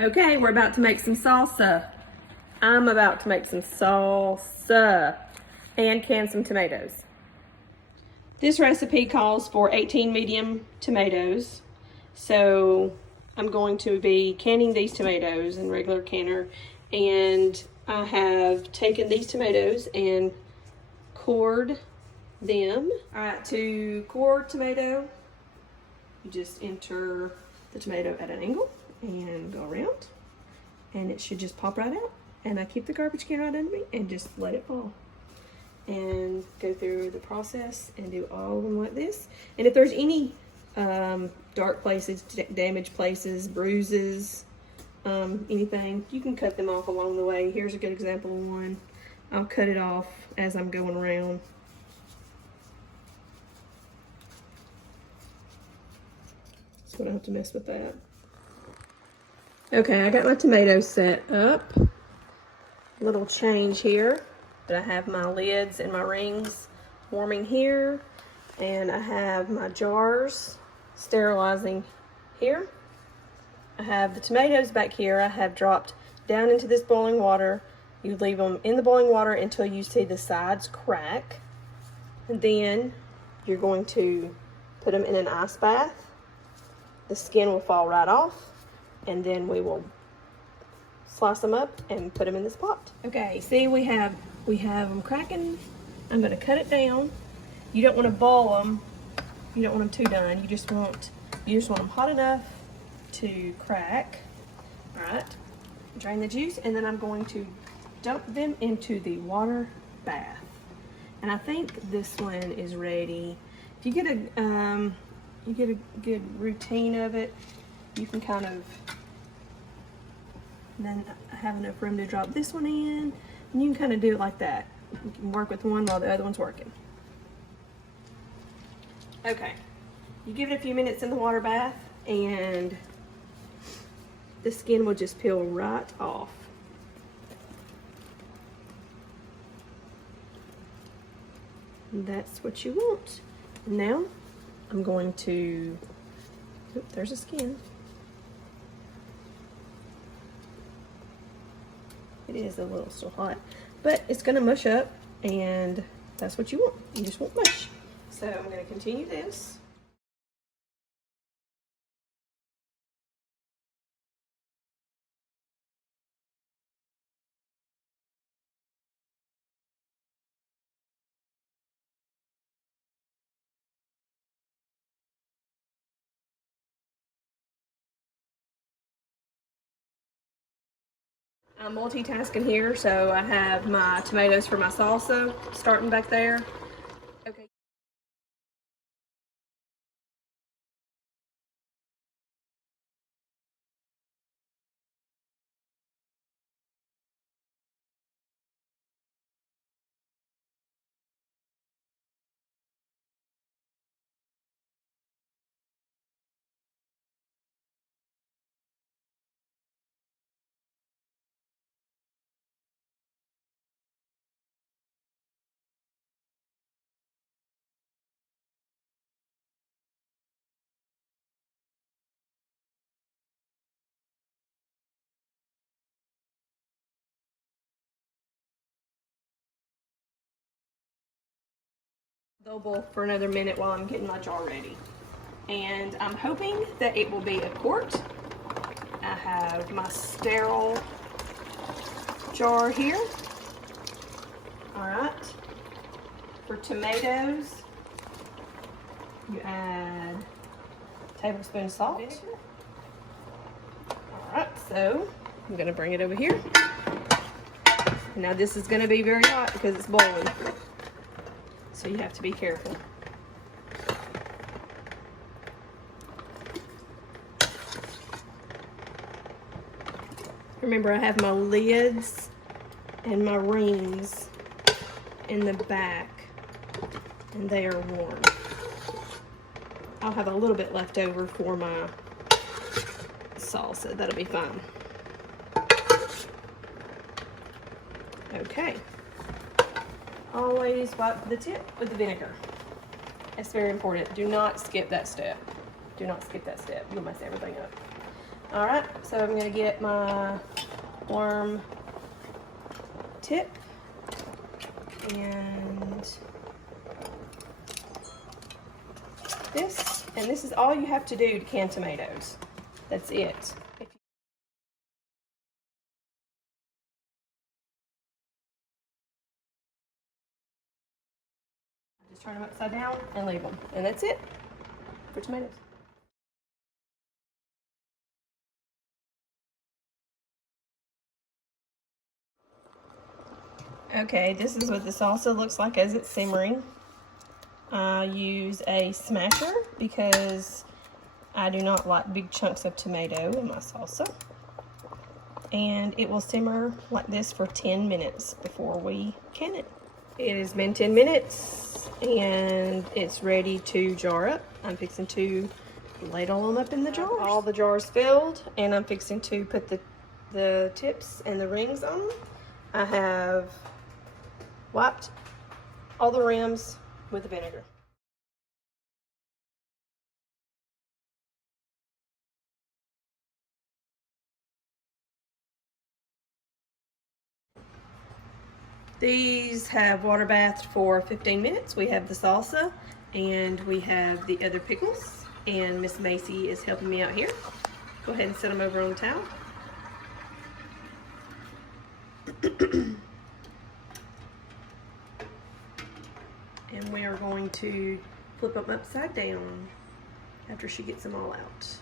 Okay, we're about to make some salsa. I'm about to make some salsa and can some tomatoes. This recipe calls for 18 medium tomatoes. So I'm going to be canning these tomatoes in regular canner, and I have taken these tomatoes and cored them. All right, to core tomato, you just enter the tomato at an angle and go around, and it should just pop right out. And I keep the garbage can right under me and just let it fall. And go through the process and do all of them like this. And if there's any dark places, damaged places, bruises, anything, you can cut them off along the way. Here's a good example of one. I'll cut it off as I'm going around. So I don't have to mess with that. Okay, I got my tomatoes set up. Little change here, but I have my lids and my rings warming here, and I have my jars sterilizing here. I have the tomatoes back here. I have dropped down into this boiling water. You leave them in the boiling water until you see the sides crack, and then you're going to put them in an ice bath. The skin will fall right off, and then we will slice them up and put them in this pot. Okay, see, we have them cracking. I'm going to cut it down. You don't want to ball them. You don't want them too done. You just want them hot enough to crack. All right, drain the juice, and then I'm going to dump them into the water bath. And I think this one is ready. If you get a good routine of it, you can kind of then have enough room to drop this one in, and you can kind of do it like that. You can work with one while the other one's working. Okay, you give it a few minutes in the water bath, and the skin will just peel right off. And that's what you want. Now I'm going to, oop, there's a skin. It is a little still hot, but it's gonna mush up, and that's what you want. You just want mush. So I'm gonna continue this. I'm multitasking here, so I have my tomatoes for my salsa starting back there. Okay. They'll boil for another minute while I'm getting my jar ready. And I'm hoping that it will be a quart. I have my sterile jar here. All right. For tomatoes, you add a tablespoon of salt. All right, so I'm gonna bring it over here. Now this is gonna be very hot because it's boiling. So you have to be careful. Remember, I have my lids and my rings in the back, and they are warm. I'll have a little bit left over for my salsa. That'll be fine. Okay. Always wipe the tip with the vinegar. It's very important. Do not skip that step. Do not skip that step. You'll mess everything up. All right, so I'm gonna get my worm tip and this, and this is all you have to do to can tomatoes. That's it. Just turn them upside down and leave them, and that's it for tomatoes. Okay, this is what the salsa looks like as it's simmering. I use a smasher because I do not like big chunks of tomato in my salsa. And it will simmer like this for 10 minutes before we can it. It has been 10 minutes and it's ready to jar up. I'm fixing to ladle them up in the jars. All the jars filled, and I'm fixing to put the tips and the rings on. I have wiped all the rims with the vinegar. These have water bathed for 15 minutes. We have the salsa and we have the other pickles, and Miss Macy is helping me out here. Go ahead and set them over on the towel. And we are going to flip them upside down after she gets them all out.